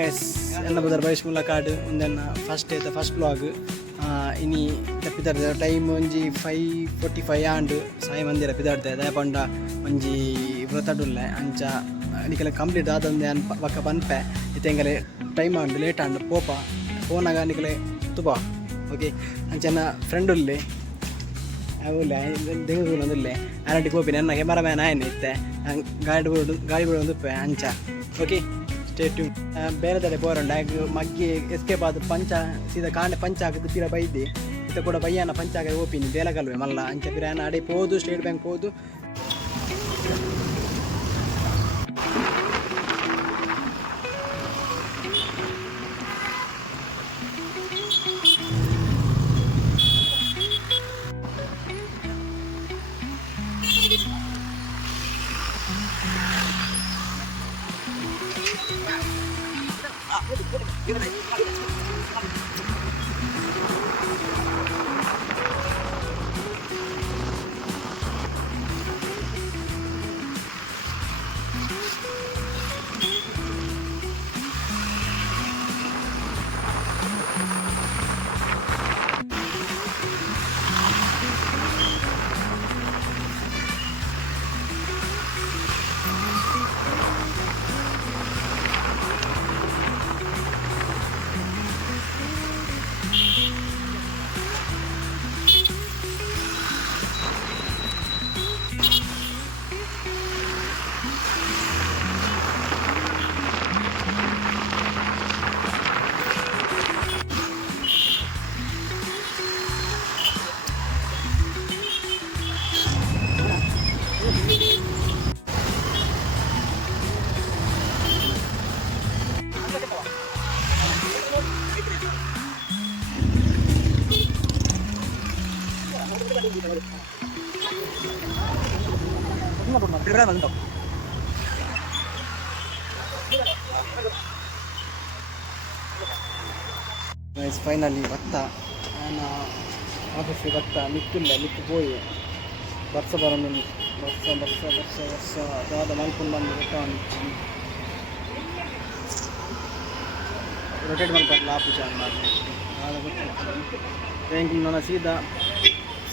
guys, ಎಲ್ಲ Badr byes ಮುಲ್ಲ card ಒಂದೆನ್ನ first blog ಇನಿ ತಪ್ಪಿದಾರ್ದ time ಒಂಜಿ 5:45 ಆಂಡ್ ಸಾಯಿ ಮಂದಿರ ಪಿದಾಡ್ದೆ ದಯಪಂಡ ಒಂಜಿ ವ್ರತಡುಲ್ಲೆ ಅಂಚ ಅಡಿಕೆಲ್ಲ ಕಂಪ್ಲೀಟ್ ಆದೊಂದು ಪಕ್ಕ ಪನ್ಪೆ ಇತ್ತೆಂಗಲೆ ಟೈಮ್ ಆಂಡ್ ಲೇಟ್ ಆಂಡ್ ಪೋಪ ಫೋನಾಗ ಅನಿಕಲೆ ತುಪ ಓಕೆ ಅಂಚನ ಫ್ರೆಂಡ್ ಉಲ್ಲೆ ಅವಲ್ಲ ದೆಂಗುಲ್ಲೇ ಆರಂಟಿ ಕೋಪಿ ನನ್ನ ಕ್ಯಾಮರಾಮ್ಯಾನ್ ಆಯ್ನೆ ಇತ್ತೆ ಗಾಡಿ ಬಿಡೋದು ಅಂಚ ಓಕೆ ಸ್ಟೇಟ್ ಬೇರೆ ತಡೆ ಬೋರಂಡ ಮಗ್ಗಿ ಎಸ್ಕೇಪ್ ಆದ ಪಂಚ ಸೀದಾ ಕಾಂಡೆ ಪಂಚ ಹಾಕಿದ್ದು ಪಿರ ಬೈದ್ದೆ ಇತ್ತ ಕೂಡ ಬಯ್ಯನ ಪಂಚ ಹಾಕಿ ಓಪಿನಿ ಬೇಲಗಲ್ವೆ ಮಲ್ಲ ಅಂಚ ಪಿರಾನ ಅಡೆ ಹೋದು ಸ್ಟೇಟ್ ಬ್ಯಾಂಕ್ ಹೋದು ಫೈನಲಿ ಭತ್ತ ನಾನು ಆಫೀಸಿಗೆ ಭತ್ತ ಮಿಕ್ಕಿಲ್ಲ ಮಿಕ್ಕು ಹೋಗಿ ವರ್ಷ ಬರೋದು ವರ್ಷ ಅದಾದ ಮಲ್ಕೊಂಡು ಬಂದು ಭತ್ತ ರೊಟೇಟ್ ಮಾಡ್ತಾರೆ ಆಪು ಚಾನ್ ಮಾಡಿ ಬ್ಯಾಂಕ್ ನನ್ನ ಸೀದಾ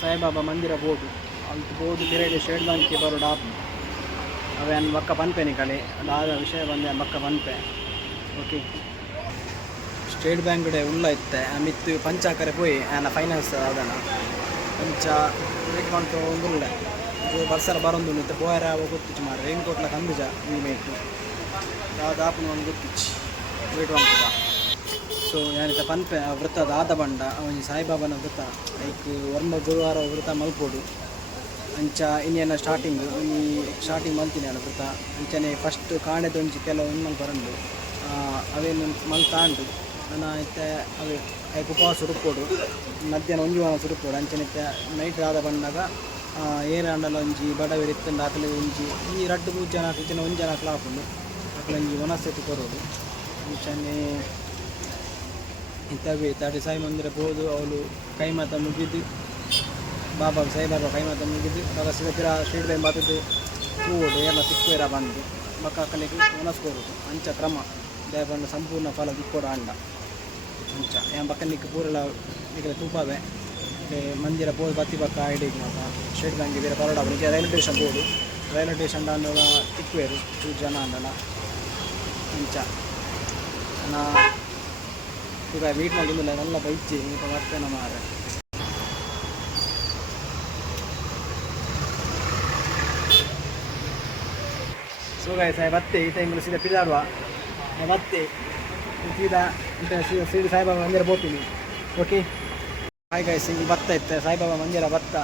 ಸಾಯಿಬಾಬಾ ಮಂದಿರ ಬೋರ್ಡು ಅಂತ ಬೋರ್ಡು ತಿರುಗಿ ಸ್ಟೇಟ್ ಬ್ಯಾಂಕ್ಗೆ ಬರೋ ಆಪು ಅವೇ ನನ್ನ ಪಕ್ಕ ಪನ್ಪೆನಿ ಕಲೆ ಅದಾದ ವಿಷಯ ಬಂದೆ ಪಕ್ಕ ಪನ್ಪೆ ಓಕೆ ಸ್ಟೇಟ್ ಬ್ಯಾಂಕ್ ಉಲ್ಲ ಇತ್ತೆ ಮಿತ್ತು ಪಂಚಾಕರೆ ಪೋಯಿ ಆನ ಫೈನಾನ್ಸ್ ಅದನ ಪಂಚ ವೇಟ್ ಮಾಡ್ತು ಒಂದುಲ್ಲ ಬರ್ಸರ ಬರೊಂದು ಮಿತ್ತು ಪೋಯರ ಗೊತ್ತಿಚ್ಚು ಮಾರ ರೈನ್ ಕೋಟ್ಲ ಕಂದುಜ ಈ ಮೇಟು ದಾದಾಪನ ಒಂದು ಗೊತ್ತಿಚ್ಚಿ ವೇಟ್ ಮಾಡ್ತದ ಸೊ ಯಾನಿತ ಪನ್ಪೆ ವೃತ್ತದ ಆದ ಬಂಡ ಅವನಿ ಸಾಯಿಬಾಬನ ವೃತ್ತ ಲೈಕ್ ಗುರುವಾರ ವೃತ್ತ ಮಲ್ಪೋಡು ಅಂಚ ಇನ್ನೇನ ಸ್ಟಾರ್ಟಿಂಗ್ ಮಲ್ತೀನಿ ಅಲ್ಲ ವೃತ್ತ ಅಂಚನೆ ಫಸ್ಟ್ ಕಾಣೆದೊಂಜಿ ಕೆಲವು ಇನ್ನೊಂದು ಬರಂಡು ಅವೇನು ಮಲ್ತಾಂಡು ನಾನು ಐತೆ ಅವು ಐಕೆ ಉಪವಾಸ ಸುಡುಕೋಡು ಮಧ್ಯಾಹ್ನ ಒಂಜುವಾನ ಸುಡುಕೋಡು ಅಂಚನಿತ್ತೆ ನೈಟ್ ಆದ ಬಂದಾಗ ಏರಾಂಡಲ ಒಂಜಿ ಬಡವೇರು ಇತ್ತಂಡು ಆಕಲೆ ಒಂಜಿ ಈ ರಡ್ಡು 3 ಜನ ಇತ್ತಿನ ಒಂದು ಜನ ಹಾಕೊಂಡು ಆಕಲೆ ಒಂಜಿ ವನಸ್ಥಿತಿ ಕೊರೋದು ಅಂಚನೆ ಇಂಥವೇ ತಾಡಿ ಸಾಯಿ ಮಂದಿರ ಹೋದು ಅವಳು ಕೈಮಾತ ಮುಗಿದು ಸಾಯಿಬಾಬಾ ಕೈಮಾತ ಮುಗಿದು ಆಗ ಸಿದ ಸ್ಟೇಟ್ ಬ್ಯಾಂಕ್ ಬಾತದ್ದು ಹೂವೋಡು ಎಲ್ಲ ಸಿಕ್ಕುವೇರ ಬಂದು ಮಕ್ಕ ಕಲೆಗೆ ವನಸ್ಕೋರೋದು ಅಂಚ ಕ್ರಮ ದಯಪಂಡ ಸಂಪೂರ್ಣ ಫಲ ದಿಕ್ಕೋಡು ಅಂಡ ಅಂಚ ಏನು ಪಕ್ಕ ನಿಕ್ಕ ಪೂರೆಲ್ಲ ನಿಕ್ಕೆ ತೂಪವೆ ಮಂದಿರ ಬೋದು ಬತ್ತಿ ಪಕ್ಕ ಐಡಿಗೆ ಮಾತ ಸ್ಟೇಟ್ ಬ್ಯಾಂಕ್ ಬೇರೆ ಬರೋಡ ನಿಮಗೆ railway station board railway station ಅಂಡಲ ತಿಕ್ಕುವೇರು ಚೂರು ಜನ ಅಂಡಲ ಅಂಚ ನಾ ಈಗ ಮೀಟ್ ಮಾಡಿಲ್ಲ ಎಲ್ಲ ಬೈಚಿ ಈಗ ಬರ್ತೇನೆ ಮಾರೆ ಸೊ ಗಾಯ್ಸ್ ಬತ್ತೆ ಈ ಟೈಮಲ್ಲಿ ಸೀದಾ ಪಿದಾಡುವ ಮತ್ತೆ ಸೀದಾ ಸೀದಾ ಸಾಯಿಬಾಬಾ ಮಂದಿರ ಬೋತೀನಿ ಓಕೆ ಹಾಯ್ ಗಾಯ್ಸ್ ಇಲ್ಲಿ ಭತ್ತ ಇತ್ತೆ ಸಾಯಿಬಾಬಾ ಮಂದಿರ ಭತ್ತ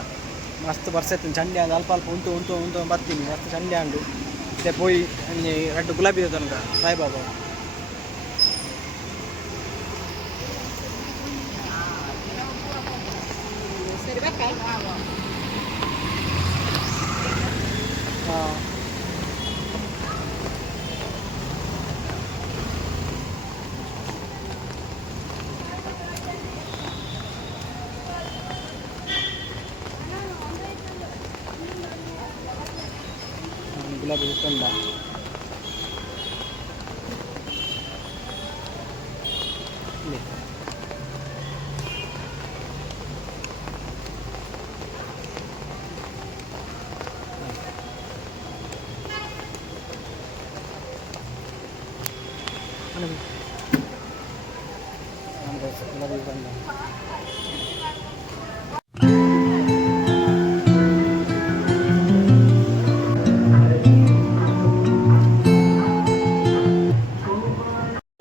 ಮಸ್ತ್ ಬರ್ಸತ್ತೆ ಚಂಡೆ ಅಂದು ಅಲ್ಪ ಉಂಟು ಬರ್ತೀನಿ ಮಸ್ತ್ ಚಂಡೆ ಅಂಡು ಇದೆ ಪೋಯಿ ರಡ್ಡು ಗುಲಾಬಿ ತನಕ ಸಾಯಿಬಾಬಾ ಹಾಂ ಗುಲಾಬಿ ತಂಡ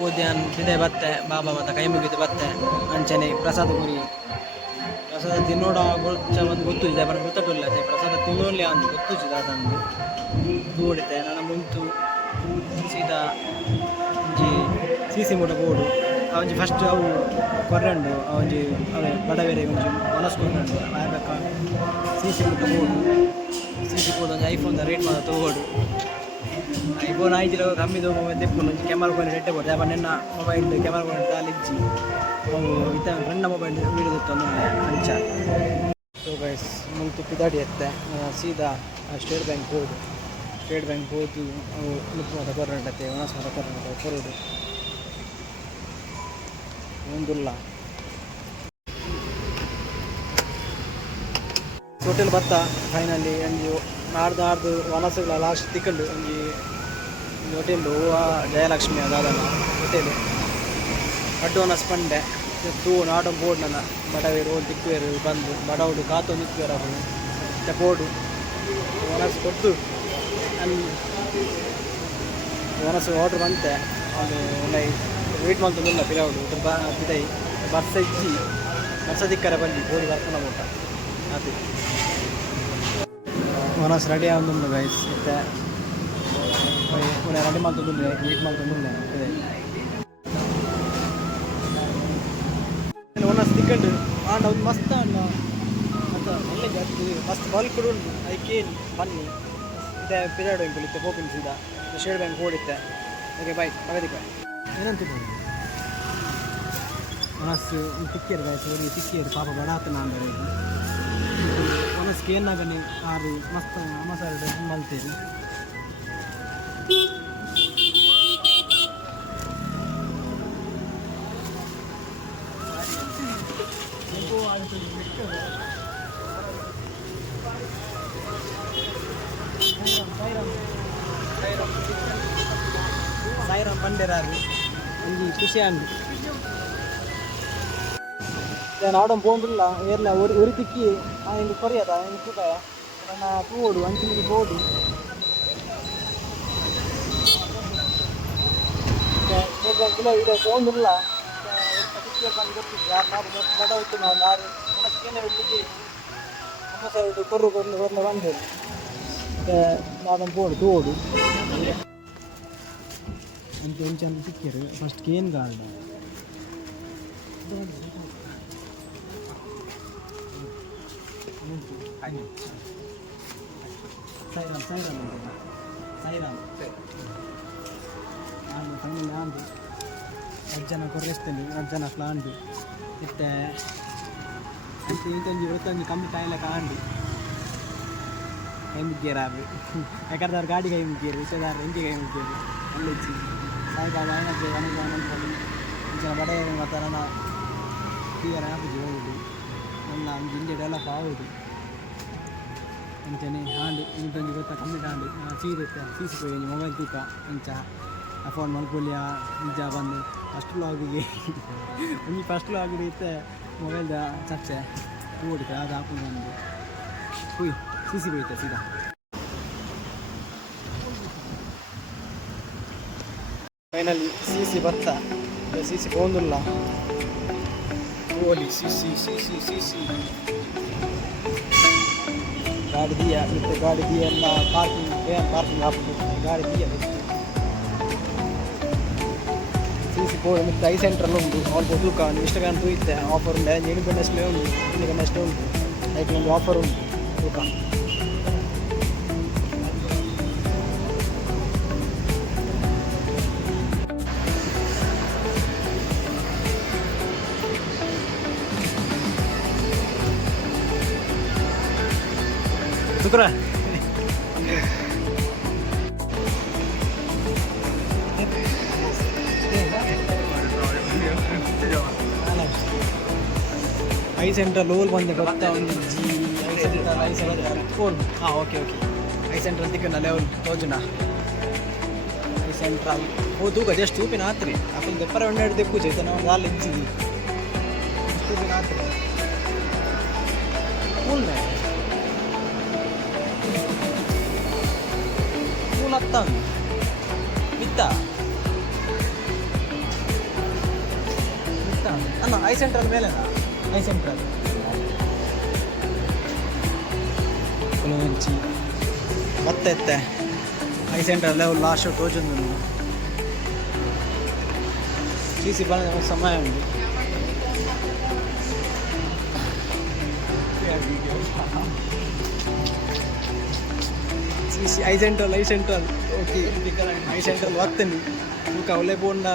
ಉದ್ಯಾನ್ ಇದೆ ಬತ್ತೆ ಬಾಬಾ ಮತ್ತು ಕೈ ಮುಗಿದು ಬತ್ತೆ ಅಂಚನೆ ಪ್ರಸಾದ ಗುರಿ ಪ್ರಸಾದ ತಿನ್ನೋಡ ಒಂದು ಗೊತ್ತಿದೆ ಬರ ಗೊತ್ತಿಲ್ಲ ಪ್ರಸಾದ ತಿನ್ನೋಲಿ ಅಂತ ಗೊತ್ತಿದೆ ಅದೊಂದು ದೂಡಿತೆ ನನ್ನ ಮುಂತು ಸೀದಾ ಒಂಜಿ ಸಿಸಿ ಮೂಟ ಬೋರ್ಡು ಅವೊಂಜಿ ಫಸ್ಟ್ ಅವು ಕೊರ್ರೆಂಡು ಅವೊಂಜಿ ಅವೇ ಬಡವೇರೆ ಒಂಜಿ ಮನಸ್ಸು ಕೊರ್ರೆಂಡು ಆಗ ಸಿಸಿ ಮೂಟ ಬೋರ್ಡು ಸಿಸಿ ಬೋರ್ಡ್ ಒಂದು ಐಫೋನ್ ರೇಟ್ ಮಾತ್ರ ತಗೋಡು ಐಫೋನ್ ಆಯ್ತಿಲ್ಲ ಕಮ್ಮಿ ಮೊಬೈಲ್ ತೆಕ್ಕೊಂಡು ಒಂಜಿ ಕ್ಯಾಮರಾ ಕೊಂಡು ರೆಟ್ಟೆ ಬೋರ್ಡು ಯಾವಾಗ ನಿನ್ನ ಮೊಬೈಲ್ ಕ್ಯಾಮರಾ ಕೊಂಡು ತಾಲಿಜ್ಜಿ ಅವು ಇತ್ತ ಫ್ರೆಂಡ್ ಮೊಬೈಲ್ ವೀಡಿಯೋ ತಂದು ಅಂಚ ಸೊ ಗೈಸ್ ಮುಂತು ಪಿದಾಡಿ ಎತ್ತೆ ಸೀದಾ ಸ್ಟೇಟ್ ಬ್ಯಾಂಕ್ ಹೋದು ಸ್ಟೇಟ್ ಬ್ಯಾಂಕ್ ಹೋದು ಅವು ಮುತ್ತು ಮಾತ ಕೊರ್ರಂಟತೆ ಒಣಸ್ ಮಾತ ಕೊರ್ರಂಟತೆ ಕೊರೋಡು ಒಂದುಲ್ಲ ಹೋಟೆಲ್ ಬತ್ತ ಫೈನಲಿ ಒಂಜಿ ನಾಡ್ದು ವನಸುಗಳ ಲಾಸ್ಟ್ ತಿಕ್ಕೊಂಡು ಒಂಜಿ ಹೋಟೆಲ್ ಜಯಲಕ್ಷ್ಮಿ ಅದಾದಲ್ಲ ಹೋಟೆಲ್ ಅಡ್ವಾನ್ಸ್ ಪಂಡೆ ತೂ ನಾಡ ಬೋರ್ಡ್ ನನ್ನ ಬಡವೇರು ಓಡ್ ತಿಕ್ಕುವೇರು ಬಂದು ಬಡವಡು ಕಾತು ನಿಕ್ಕುವೇರು ಅವರು ಮತ್ತೆ ಬೋರ್ಡು ವನಸ್ ಕೊಟ್ಟು ಅಲ್ಲಿ ವನಸ್ ಆರ್ಡ್ರ್ ಬಂತೆ ಅದು ಒಳ್ಳೆ ವೇಟ್ ಮಾಡ್ತಂದಿಲ್ಲ ಪಿರೌಡು ಪಿದೈ ಬರ್ಸ ಇಜ್ಜಿ ಬರ್ಸ ದಿಕ್ಕರ ಬಂದು ಬೋರ್ಡ್ ಬರ್ಕೊಂಡ ಊಟ ಅದು ವನಸ್ ರೆಡಿ ಆಗೊಂದು ಗೈಸ್ ಮತ್ತೆ ರೆಡಿ ಮಾಡ್ತಂದಿಲ್ಲ ವೇಟ್ ಮಾಡ್ತಂದಿಲ್ಲ ವನಸ್ ತಿಕ್ಕಂಡು ಆಂಡ ಒಂದು ಮಸ್ತ್ ಅಣ್ಣ ಅಂತ ಒಳ್ಳೆ ಜಾತಿ ಮಸ್ತ್ ಬಾಲ್ ಕೂಡ ಉಂಟು ಅದಕ್ಕೇನು ಬನ್ನಿ ಇದೆ ಪಿರಿಯಡ್ ಇಂಕಲಿತ್ತೆ ಹೋಗಿನ ಸೀದಾ ಸ್ಟೇಟ್ ಬ್ಯಾಂಕ್ ಓಡಿತ್ತೆ ಓಕೆ ಬಾಯ್ ಪಗದಿಕ್ಕೆ ಏನಂತಿದ್ದೆ ವನಸ್ ತಿಕ್ಕಿಯರು ಗಾಯ್ಸ್ ಅವ್ರಿಗೆ ತಿಕ್ಕಿಯರು ಪಾಪ ಬಡ ಆತನ ಅಂದರೆ ವನಸ್ಗೆ ಏನಾಗಲಿ ಆರು ಮಸ್ತ್ ಮಸಾಲೆ ಮಲ್ತೀರಿ ಸಾಯಿರಾಮ್ ಪಂಡೇರಾರು ಒಂಜಿ ಖುಷಿ ಅಂಡು ನಾನು ಆಡೋ ಪೋಂಡಿಲ್ಲ ಏರ್ಲ ಉರಿ ತಿಕ್ಕಿ ಹಿಂಗೆ ಕೊರಿಯದ ಹಿಂಗೆ ತೂಕ ನನ್ನ ತೂಡು ಅಂಚಿನಿಗೆ ಬೋಡು ಕಿಲೋ ಇದೆ ಪೋಂಡಿಲ್ಲ ಬಂದು ಗೊತ್ತಿತ್ತು ಯಾರು ನಾವು ಬಡ ಹೋಯ್ತು ನಾವು ನಾರು ಮನಸ್ಕೇನೆ ಬಿಡ್ಲಿಕ್ಕೆ ನಮ್ಮ ಸೈಡು ಕೊರ್ರು ಕೊಂಡು ಬಂದು ಮತ್ತೆ ನಾದೊಂದು ಬೋಡು ತೋಡು ಅಂತ ಒಂಚಂದ ಸಿಕ್ಕಿರು ಫಸ್ಟ್ ಕೇನ್ ಗಾರ್ಡ್ ಸೈರಾಮ್ ಸೈರಾಮ್ ಆಂಡು ಫೈನಲ್ ಆಂಡು 10 ಜನ ಕೊರ್ರೆಸ್ತೀನಿ 10 ಜನ ಫ್ಲಾಂಡು ಮತ್ತೆ ಅಂತ ಇಂತಂಜಿ ಇವತ್ತೊಂದು ಕಮ್ಮಿ ಕಾಯಿಲೆ ಕಾಂಡು ಕೈ ಮುಗ್ಗಿಯರಾರು ಯಾಕಂದ್ರೆ ಅವ್ರು ಗಾಡಿ ಕೈ ಮುಗ್ಗಿಯರು ರಿಕ್ಷಾದಾರ ಹೆಂಗೆ ಕೈ ಮುಗ್ಗಿಯರು ಅಲ್ಲಿಚ್ಚಿ ಸಾಯಿಬಾಬಾ ಏನಾದ್ರು ಅನುಭವ ಜನ ಬಡ ಮತ್ತು ನನ್ನ ಕ್ಲಿಯರ್ ಆಗುದು ಹೋಗುದು ನನ್ನ ಒಂದು ಹಿಂದೆ ಡೆವಲಪ್ ಆಗುದು ಅಂಚನೆ ಹಾಂಡು ಇಂತೊಂದು ಗೊತ್ತಾ ಕಮ್ಮಿ ಹಾಂಡು ಸೀರುತ್ತೆ ಸೀಸಿపోయి ಮೊಬೈಲ್ ತೂಕ ಅಂಚ ಆ ಫೋನ್ ಮಲ್ಕೊಲ್ಲಿಯ ನಿಜ ಬಂದು ಫಸ್ಟ್ ಲಾಗಿಗೆ ಒಂದು ಫಸ್ಟ್ ಲಾಗಿಗೆ ಇತ್ತೆ ಮೊಬೈಲ್ದ ಚರ್ಚೆ ಓಡಿತೆ ಅದು ಹಾಕೊಂಡು ಬಂದು ಹುಯ್ ಸೀಸಿపోయితే ಸೀದಾ ಫೈನಲಿ ಸಿಸಿ ಬತ್ತ ಸಿಸಿ ಪೋಂದುಲ್ಲ ಓಲಿ ಸಿಸಿ ಗಾಡಿ ದಿಯ ಮತ್ತೆ ಗಾಡಿ ದಿಯ ಎಲ್ಲ ಪಾರ್ಕಿಂಗ್ ಹಾಕುದು ಗಾಡಿ ದಿಯ ಸಿಸಿ ಪೋಡು ಮತ್ತೆ ಐ ಸೆಂಟ್ರಲ್ಲಿ ಉಂಟು ಆಲ್ಬೋ ತೂಕ ಇನ್ಸ್ಟಾಗ್ರಾಮ್ ತೂಯಿತ್ತೆ ಆಫರ್ ಉಂಟು ಏನು ಬೆನ್ನಷ್ಟೇ ಉಂಟು ಇಲ್ಲಿ ಬೆನ್ನಷ್ಟೇ ಉಂಟು ಅದಕ್ಕೆ ಒಂದು ಆಫರ್ ಉಂಟು ತೂಕ ಶುಕ್ರ ಐ ಸೆಂಟ್ರಲ್ ಲೋಲ್ ಬಂದೆ ಗೊತ್ತಾ ಒಂದು ಜಿ ಐ ಸೆಂಟ್ರಲ್ ಫೋನ್ ಹಾಂ ಓಕೆ ಐ ಸೆಂಟ್ರಲ್ ತಿಕ್ಕನ ಲೆವೆಲ್ ತೋಜುನ ಐ ಸೆಂಟ್ರಲ್ ಓ ತೂಕ ಜಸ್ಟ್ ತೂಪಿನ ಆತ್ರಿ ಅಸಲು ದೆಪ್ಪರ ಒಂದೆರಡು ದೆಪ್ಪು ಚೈತನ ಒಂದು ಹಾಲು ಇಜ್ಜಿ ತೂಪಿನ ಆತ್ರಿ ಫುಲ್ ಫುಲ್ ಹತ್ತ ಬಿತ್ತ ಅಣ್ಣ ಐ ಸೆಂಟ್ರಲ್ ಮೇಲೆನಾ ಐ ಸೆಂಟ್ರಲ್ ಮಂಚಿ ಬತ್ತೆ ಐ ಸೆಂಟ್ರಲ್ಲೇ ಲಾಸ್ಟ್ ತೋಜೊಂದು ಸಿ ಬಂದ ಸಮಯ ಉಂಟು I central okay I central ಹೋಗ್ತೀನಿ ತೂಕ ಒಳ್ಳೆ ಬೋಂಡ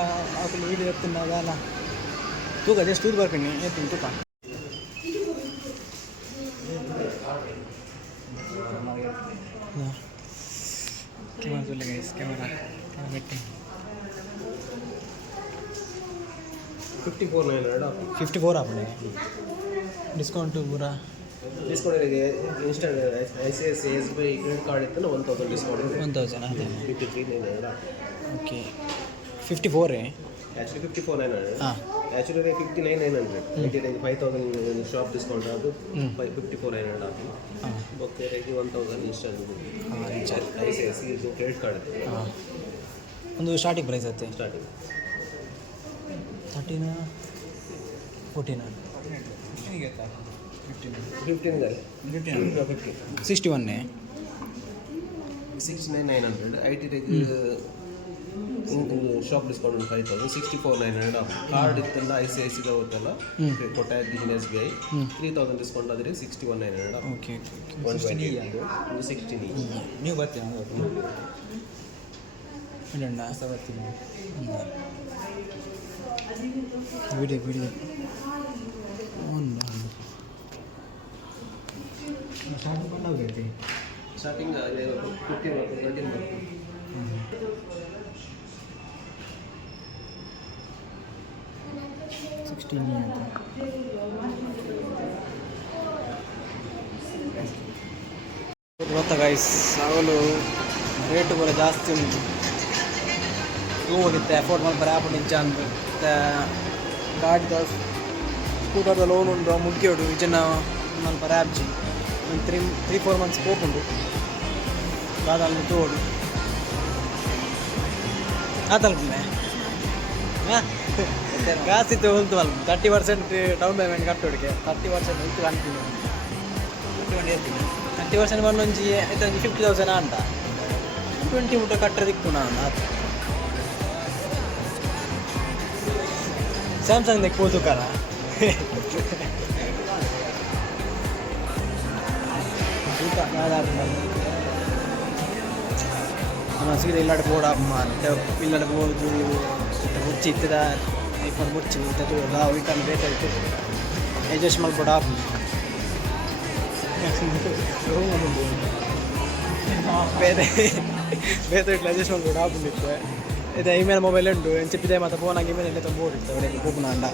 ಆಕಲು ವೀಡಿಯೋ ಎತ್ತೀನಿ ಅದಲ್ಲ ತೂಕ ಜಸ್ಟ್ ತೂದು ಬರ್ತೀನಿ ಎತ್ತೀನಿ ತೂಕ कैमरा तो लगा इस कैमरा बैठे 54 आपने डिस्काउंट पूरा discount instant ICICI credit card इतना 1000 डिस्काउंट 1000 ಅದೇ 53 ಓಕೆ 54 actually 54,900 ಹಾಂ actually 59,900 5000 shop discount ಅದು 54,900 ಆಗಿ ಓಕೆ 1000 ಇನ್ಸ್ಟಾಲ್ ICICI ಇದು ಕ್ರೆಡಿಟ್ ಕಾರ್ಡ್ ಇದೆ ಒಂದು ಸ್ಟಾರ್ಟಿಂಗ್ ಪ್ರೈಸ್ ಐತೆ starting 13 14 61 69,900 IT shop discount 5,000 64,900 card ಇತ್ತಲ್ಲ ICICI ಹೋಗ್ತಲ್ಲ ಕೊಟ್ಟಾಯ ಬಿಸ್ನೆಸ್ ಬಿ ಐ 3,000 ಡಿಸ್ಕೌಂಟ್ ಆದರೆ 61,900 ಓಕೆ 120 ಅದು 16 ನೀವು ಬರ್ತೀರಾ ಇಡಣ್ಣ ಸವತ್ತೀನಿ ಬಿಡಿ ಸ್ಟಾರ್ಟಿಂಗ್ ಕೊಂಡೋಗೈತಿ ಸ್ಟಾರ್ಟಿಂಗ್ 13 16 ಅಂತ ಗೊತ್ತಾ ಗೈಸ್ ಅವಳು ರೇಟು ಕೂಡ ಜಾಸ್ತಿ ಉಂಟು ಹೋಗಿತ್ತೆ ಅಫೋರ್ಡ್ ಮಾಡ್ತಾರೆ ಆ್ಯಪ್ ನಿಂಚ ಅಂತ ಮತ್ತು ಗಾಡಿದ ಸ್ಕೂಟರ್ದ ಲೋನ್ ಉಂಟು ಮುಗ್ಯೋಡು ಜನ ಮಲ್ಪರ ಆ್ಯಪ್ಜಿ ಒಂದು 3-4 ಮಂತ್ಸ್ ಹೋಗುಂಡು ದಾದಲ್ಲಿ ತೋಡು ಆತಲ್ಪನೆ ಹಾಂ ಕಾಸಿತ್ತು ಹೊಲ್ತು ಅಲ್ಪ 30% ಡೌನ್ ಪೇಮೆಂಟ್ ಕಟ್ಟೋಡಿಗೆ 30% ಹೊಲ್ತು ಕಂಟಿನ್ಯೂ 30% ಬಂದೊಂಜಿ ಆಯ್ತು 50,000 ಅಂತ 20 ಮುಟ್ಟ ಕಟ್ಟದಿಕ್ಕು ನಾನು ಆತ ಸ್ಯಾಮ್ಸಂಗ್ ದೆಕ್ ಹೋತು ಕಾರ ಸೀದಾ ಇಲ್ಲಾಡ ಬೋರ್ಡ್ ಆಫ್ ಮಾಡಿ ಇಲ್ಲಾಡ ಬೋದು ಮುಚ್ಚಿ ಇತ್ತದ ಐಫೋನ್ ಮುಚ್ಚಿ ಇದ್ದದು ವೀಕಂಡ್ ಬೇಕಾಯ್ತು ಅಡ್ಜಸ್ಟ್ ಮಾಡ್ಬೋಡ ಆಫ್ ಬೇರೆ ಇಟ್ಲ ಅಡ್ಜಸ್ಟ್ ಮಾಡ್ಬೋಡು ಆಫ್ ಉಂಡಿತ್ತು ಇದು ಇಮೇಲ್ ಮೊಬೈಲ್ ಉಂಟು ಎಂಚಿಪ್ಪಿದೆ ಮತ್ತು ಫೋನ್ ಆಗಿ ಇಮೇಲ್ ಎಲ್ಲ ಬೋರ್ಡ್ ಇತ್ತು ಅವರಿಗೆ ಕೂಪನ್ ಅಂಡ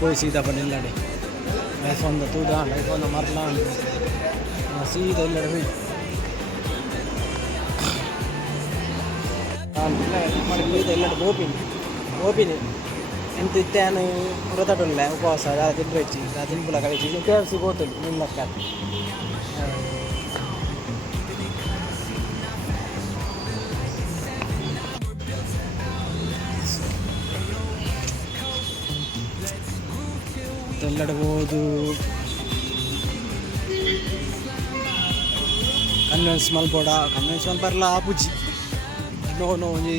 போய் சீதா பண்ணிடலாடி ஐஃபோன் தான் தூதான் ஐஃபோன் தான் மாறலாம் சீதா இல்லை போய் ಸೀದಾ ಇಲ್ಲ ಓಪಿನಿ ಎಂತ ಇತ್ತೇನು ಗೊತ್ತಾಟಲ್ಲ ಉಪವಾಸ ತಿಂದು ಹೆಚ್ಚಿ ತಿನ್ಪುಲ ಕಳಿಸಿ KFC ಹೋಟೆಲ್ ನಿಮ್ಮ ಲೆಕ್ಕ ಎಲ್ಲಡಬಹುದು ಕನ್ವಿನ್ಸ್ ಮಲ್ಬೋಡ ಕನ್ವಿನ್ಸ್ ಮಲ್ಪರ್ಲ ಆಪುಜಿ ನೋ ಒಂಜಿ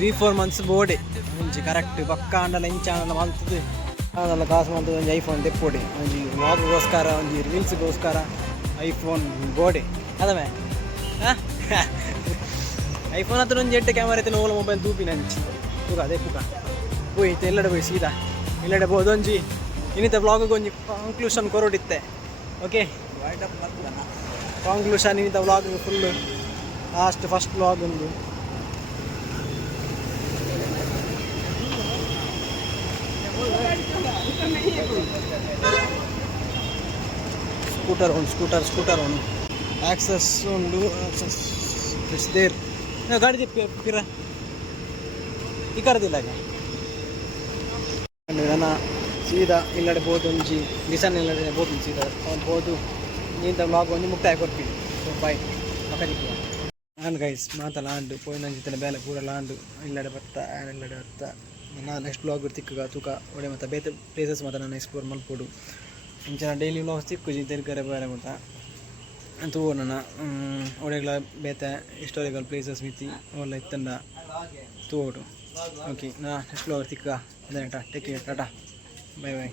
3-4 ಮಂತ್ಸ್ ಬೋಡೆ ಒಂಜಿ ಕರೆಕ್ಟ್ ಪಕ್ಕ ಅಂಡಲ ಇಂಚಾಂಡಲ ಮಲ್ತದೆ ಅದೆಲ್ಲ ಕಾಸು ಮಲ್ತದೆ ಒಂಜಿ ಐಫೋನ್ ತೆಪ್ಪೋಡೆ ಒಂಜಿ ವ್ಲಾಗ್ಗೋಸ್ಕರ ಒಂಜಿ ರೀಲ್ಸ್ಗೋಸ್ಕರ ಐಫೋನ್ ಬೋಡೆ ಅದಮೇ ಐಫೋನ್ ಹತ್ರ ಒಂದು 8 ಕ್ಯಾಮರಾ ಐತೆ ನೋಲ ಮೊಬೈಲ್ ತೂಪಿನ ಹಂಚಿ ತೂಕ ಅದೇ ಪುಕ ಹೋಯ್ತು ಎಲ್ಲಡೆ ಹೋಯ್ ಸೀದಾ ಇಲ್ಲಡೆ ಬೋದು ಒಂಜಿ ಇನ್ನಿತ ವ್ಲಾಗಿಗೆ ಒಂಜಿ ಕಾಂಕ್ಲೂಷನ್ ಕೊರಡಿತ್ತೆ ಓಕೆ ಕಾಂಕ್ಲೂಷನ್ ಇನ್ನಿತ vlog full last first vlog ಒಂದು ಸ್ಕೂಟರ್ ಉಂಡು ಆಕ್ಸಸ್ ಉಂಡು ದೇರ್ ಗಾಡಿ ಪಿರ ಈ ಕರದಿಲ್ಲ ನನ್ನ ಸೀದಾ ಇಲ್ಲಡೆ ಬೋದು ಒಂಜಿ ಡಿಸೈನ್ ಇಲ್ಲಡೆ ಬೋದು ಸೀದಾ ಅವ್ನು ಬೋದು ನೀಂತ ವ್ಲಾಗ್ ಒಂದು ಮುಕ್ತಾಯ ಕೊಡ್ತೀನಿ ಸೊ ಬಾಯ್ ಮಕ್ಕಳಿಗೆ ನಾನು ಗೈಸ್ ಮಾತಲ್ಲ ಆಂಡು ಪೋಯಿನ ಬೇಲೆ ಪೂರ ಲಾಂಡು ಇಲ್ಲಡೆ ಬತ್ತ ಇಲ್ಲಡೆ ಬತ್ತ ನಾನು ನೆಕ್ಸ್ಟ್ ವ್ಲಾಗ್ ತಿಕ್ಕ ತೂಕ ಒಳ್ಳೆ ಮತ್ತು ಬೇತೆ ಪ್ಲೇಸಸ್ ಮತ್ತು ನಾನು ಎಕ್ಸ್ಪ್ಲೋರ್ ಮಲ್ಪೋಡು ಇಂಚಿನ ಡೈಲಿ ವ್ಲಾಗ್ ತಿಕ್ಕು ತಿರ್ಗರೆ ಬೇರೆ ಮತ್ತು ಅಂತೂ ನನ್ನ ಒಳ್ಳೆಗಳ ಬೇತೆ ಹಿಸ್ಟಾರಿಕಲ್ ಪ್ಲೇಸಸ್ ಮಿತಿ ಒಳ್ಳೆ ಇತ್ತಂಡ ತೋಡು ಓಕೆ ನಾ ನೆಕ್ಸ್ಟ್ ವ್ಲಾಗ್ ತಿಕ್ಕ ಟೇಕ್ ಕೇರ್ ಟಾಟಾ ಬೈ ಬೈ